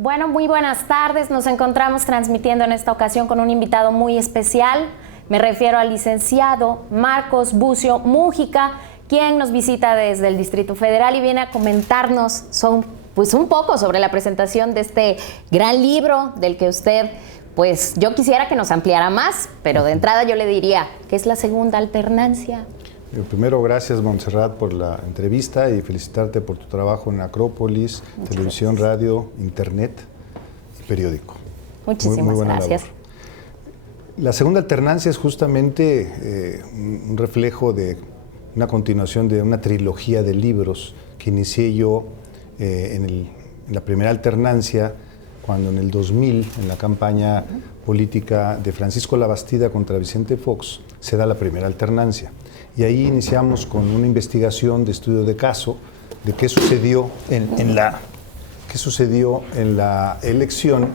Bueno, muy buenas tardes. Nos encontramos transmitiendo en esta ocasión con un invitado muy especial. Me refiero al licenciado Marcos Bucio Múgica, quien nos visita desde el Distrito Federal y viene a comentarnos un poco sobre la presentación de este gran libro del que usted, yo quisiera que nos ampliara más, pero de entrada yo le diría, ¿qué es la segunda alternancia? Primero, gracias, Montserrat, por la entrevista y felicitarte por tu trabajo en Acrópolis, Muchas televisión, gracias. radio, internet y periódico. Muchísimas muy buena gracias. labor. La segunda alternancia es justamente un reflejo de una continuación de una trilogía de libros que inicié yo en la primera alternancia, cuando en el 2000, en la campaña política de Francisco Labastida contra Vicente Fox, se da la primera alternancia. Y ahí iniciamos con una investigación de estudio de caso de qué sucedió en la elección,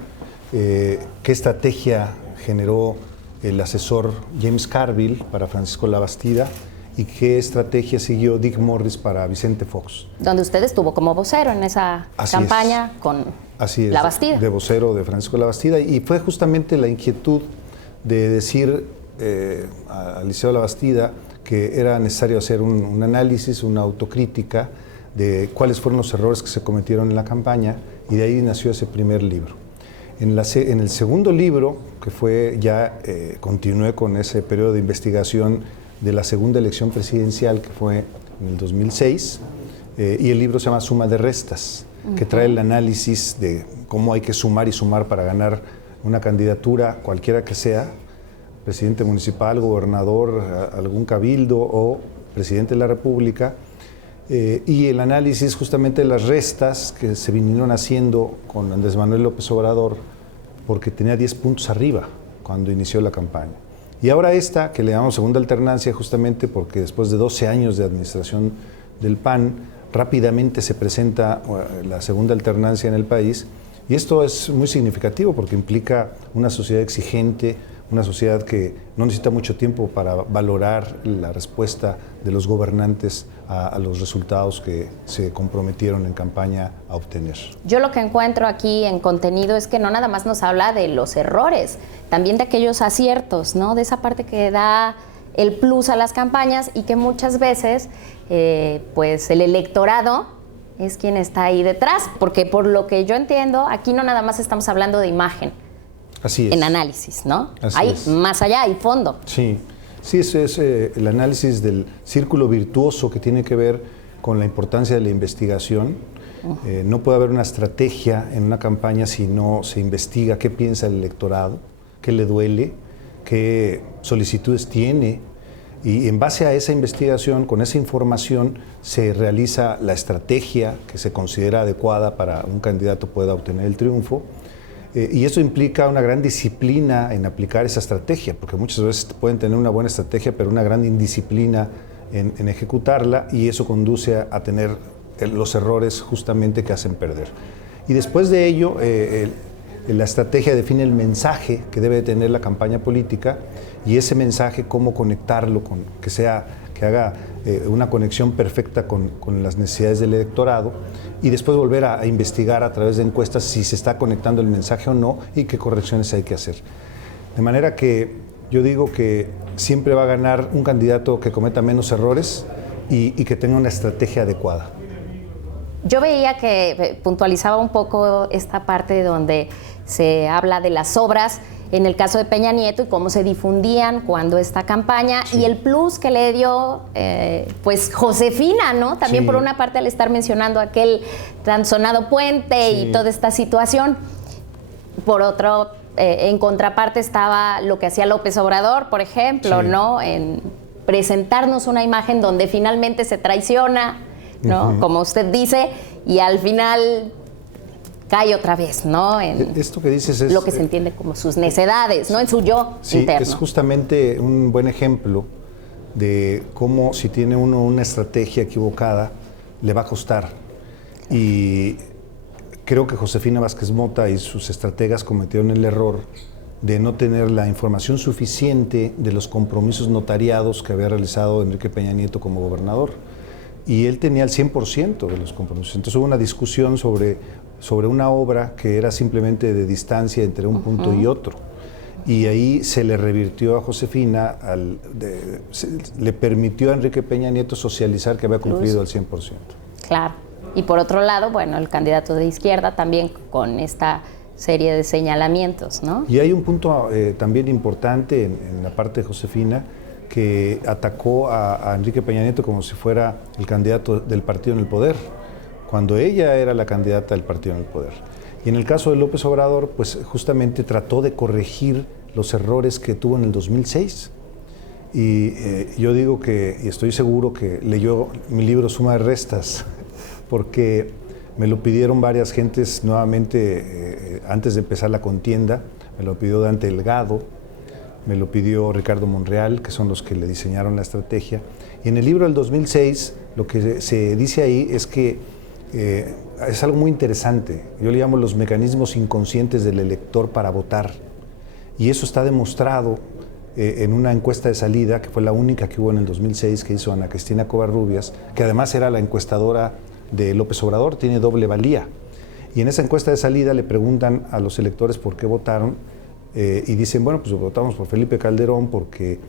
qué estrategia generó el asesor James Carville para Francisco Labastida y qué estrategia siguió Dick Morris para Vicente Fox. Donde usted estuvo como vocero en esa campaña con Labastida. De vocero de Francisco Labastida, y fue justamente la inquietud de decir al Liceo Labastida que era necesario hacer un análisis, una autocrítica de cuáles fueron los errores que se cometieron en la campaña, y de ahí nació ese primer libro. En el segundo libro, que fue continué con ese periodo de investigación de la segunda elección presidencial, que fue en el 2006, y el libro se llama Suma de Restas, que trae el análisis de cómo hay que sumar y sumar para ganar una candidatura, cualquiera que sea, presidente municipal, gobernador, algún cabildo o presidente de la República, y el análisis justamente de las restas que se vinieron haciendo con Andrés Manuel López Obrador, porque tenía 10 puntos arriba cuando inició la campaña. Y ahora esta, que le llamamos segunda alternancia, justamente porque después de 12 años de administración del PAN, rápidamente se presenta la segunda alternancia en el país, y esto es muy significativo porque implica una sociedad exigente, una sociedad que no necesita mucho tiempo para valorar la respuesta de los gobernantes a los resultados que se comprometieron en campaña a obtener. Yo lo que encuentro aquí en contenido es que no nada más nos habla de los errores, también de aquellos aciertos, ¿no? De esa parte que da el plus a las campañas y que muchas veces el electorado es quien está ahí detrás, porque por lo que yo entiendo, aquí no nada más estamos hablando de imagen. Así es. En análisis, ¿no? Así es. Más allá, hay fondo. Sí, ese es el análisis del círculo virtuoso que tiene que ver con la importancia de la investigación. No puede haber una estrategia en una campaña si no se investiga qué piensa el electorado, qué le duele, qué solicitudes tiene, y en base a esa investigación, con esa información, se realiza la estrategia que se considera adecuada para un candidato pueda obtener el triunfo. Y eso implica una gran disciplina en aplicar esa estrategia, porque muchas veces pueden tener una buena estrategia, pero una gran indisciplina en ejecutarla, y eso conduce a tener los errores justamente que hacen perder. Y después de ello, la estrategia define el mensaje que debe tener la campaña política, y ese mensaje cómo conectarlo, que haga una conexión perfecta con las necesidades del electorado, y después volver a investigar a través de encuestas si se está conectando el mensaje o no y qué correcciones hay que hacer. De manera que yo digo que siempre va a ganar un candidato que cometa menos errores y que tenga una estrategia adecuada. Yo veía que puntualizaba un poco esta parte donde se habla de las obras en el caso de Peña Nieto y cómo se difundían cuando esta campaña, sí, y el plus que le dio Josefina, ¿no? También sí, por una parte al estar mencionando aquel tan sonado puente, sí, y toda esta situación. Por otro, en contraparte estaba lo que hacía López Obrador, por ejemplo, sí, ¿no? En presentarnos una imagen donde finalmente se traiciona, ¿no? Como usted dice, y al final cae otra vez, ¿no? En esto que dices es lo que se entiende como sus necedades, ¿no? En su yo interno. Es justamente un buen ejemplo de cómo, si tiene uno una estrategia equivocada, le va a costar. Y creo que Josefina Vázquez Mota y sus estrategas cometieron el error de no tener la información suficiente de los compromisos notariados que había realizado Enrique Peña Nieto como gobernador. Y él tenía el 100% de los compromisos. Entonces hubo una discusión sobre sobre una obra que era simplemente de distancia entre un punto y otro. Y ahí se le revirtió a Josefina, le permitió a Enrique Peña Nieto socializar que había cumplido al 100%. Claro. Y por otro lado, bueno, el candidato de izquierda también con esta serie de señalamientos, ¿no? Y hay un punto también importante en la parte de Josefina, que atacó a Enrique Peña Nieto como si fuera el candidato del partido en el poder, cuando ella era la candidata del partido en el poder. Y en el caso de López Obrador, pues justamente trató de corregir los errores que tuvo en el 2006. Y yo digo que, y estoy seguro que leyó mi libro Suma de Restas, porque me lo pidieron varias gentes nuevamente antes de empezar la contienda. Me lo pidió Dante Delgado, me lo pidió Ricardo Monreal, que son los que le diseñaron la estrategia. Y en el libro del 2006, lo que se dice ahí es que es algo muy interesante. Yo le llamo los mecanismos inconscientes del elector para votar. Y eso está demostrado en una encuesta de salida, que fue la única que hubo en el 2006, que hizo Ana Cristina Covarrubias, que además era la encuestadora de López Obrador, tiene doble valía. Y en esa encuesta de salida le preguntan a los electores por qué votaron y dicen, bueno, pues votamos por Felipe Calderón porque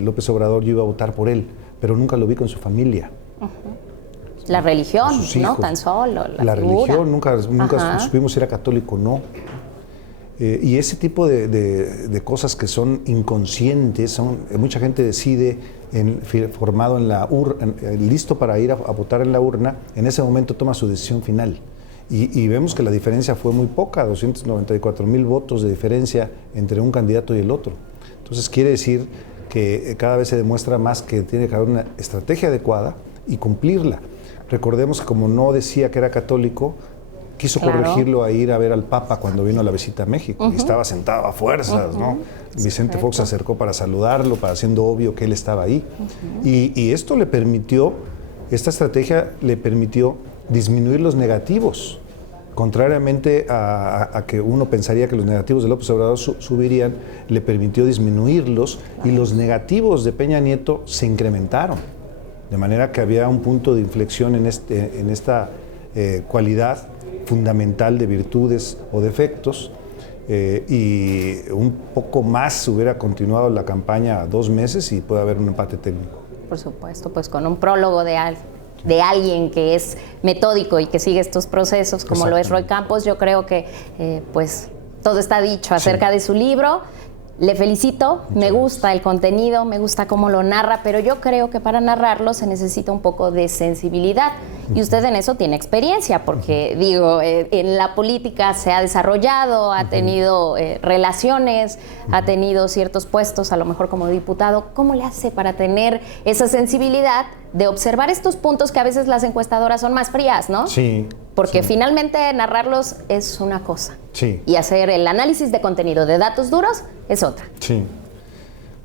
López Obrador, yo iba a votar por él, pero nunca lo vi con su familia. La religión, ¿no? Tan solo. La religión, nunca supimos si era católico o no. Y ese tipo de cosas que son inconscientes, mucha gente decide formado en la urna, listo para ir a votar en la urna, en ese momento toma su decisión final. Y vemos que la diferencia fue muy poca, 294,000 votos de diferencia entre un candidato y el otro. Entonces quiere decir que cada vez se demuestra más que tiene que haber una estrategia adecuada y cumplirla. Recordemos que como no decía que era católico, quiso corregirlo a ir a ver al Papa cuando vino a la visita a México. Y estaba sentado a fuerzas, ¿no? Vicente Fox se acercó para saludarlo, haciendo obvio que él estaba ahí. Y esto le permitió, esta estrategia le permitió disminuir los negativos. Contrariamente a que uno pensaría que los negativos de López Obrador subirían, le permitió disminuirlos y los negativos de Peña Nieto se incrementaron. De manera que había un punto de inflexión en esta cualidad fundamental de virtudes o defectos, y un poco más hubiera continuado la campaña 2 meses y puede haber un empate técnico. Por supuesto, pues con un prólogo de alguien que es metódico y que sigue estos procesos, como lo es Roy Campos, yo creo que pues todo está dicho acerca de su libro. Le felicito, me gusta el contenido, me gusta cómo lo narra, pero yo creo que para narrarlo se necesita un poco de sensibilidad. Y usted en eso tiene experiencia, porque digo, en la política se ha desarrollado, ha tenido relaciones, ha tenido ciertos puestos, a lo mejor como diputado. ¿Cómo le hace para tener esa sensibilidad de observar estos puntos que a veces las encuestadoras son más frías, ¿no? Sí. Porque finalmente narrarlos es una cosa. Sí. Y hacer el análisis de contenido de datos duros es otra. Sí.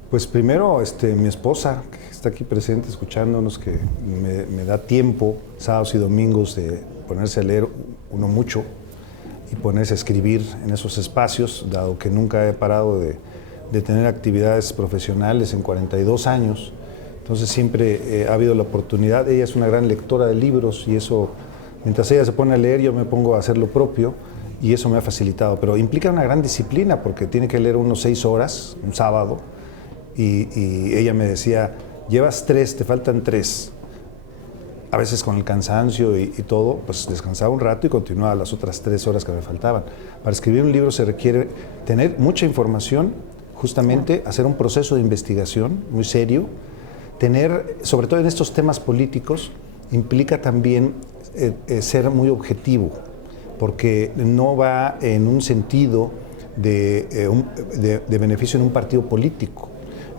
Pues primero, mi esposa, que está aquí presente escuchándonos, que me da tiempo, sábados y domingos, de ponerse a leer uno mucho y ponerse a escribir en esos espacios, dado que nunca he parado de tener actividades profesionales en 42 años. Entonces siempre ha habido la oportunidad. Ella es una gran lectora de libros y eso, mientras ella se pone a leer, yo me pongo a hacer lo propio y eso me ha facilitado. Pero implica una gran disciplina porque tiene que leer unos 6 horas, un sábado, y ella me decía, llevas 3, te faltan 3. A veces con el cansancio y todo, pues descansaba un rato y continuaba las otras 3 horas que me faltaban. Para escribir un libro se requiere tener mucha información, justamente hacer un proceso de investigación muy serio. Tener, sobre todo en estos temas políticos, implica también ser muy objetivo, porque no va en un sentido de beneficio en un partido político.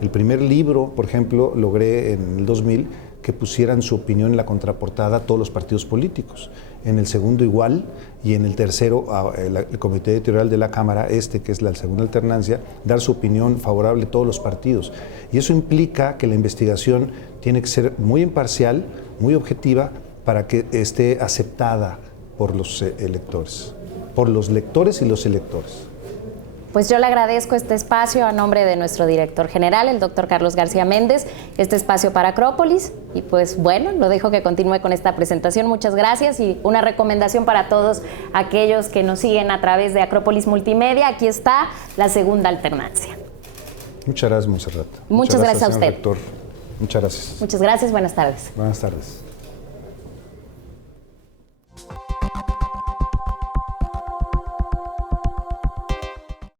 El primer libro, por ejemplo, logré en el 2000 que pusieran su opinión en la contraportada a todos los partidos políticos. En el segundo igual, y en el tercero el Comité Editorial de la Cámara, que es la segunda alternancia, dar su opinión favorable a todos los partidos. Y eso implica que la investigación tiene que ser muy imparcial, muy objetiva, para que esté aceptada por los electores, por los lectores y los electores. Pues yo le agradezco este espacio a nombre de nuestro director general, el doctor Carlos García Méndez, este espacio para Acrópolis. Y pues bueno, lo dejo que continúe con esta presentación. Muchas gracias y una recomendación para todos aquellos que nos siguen a través de Acrópolis Multimedia. Aquí está la segunda alternancia. Muchas gracias, Montserrat. Muchas gracias a señor usted. rector. Muchas gracias. Muchas gracias, buenas tardes. Buenas tardes.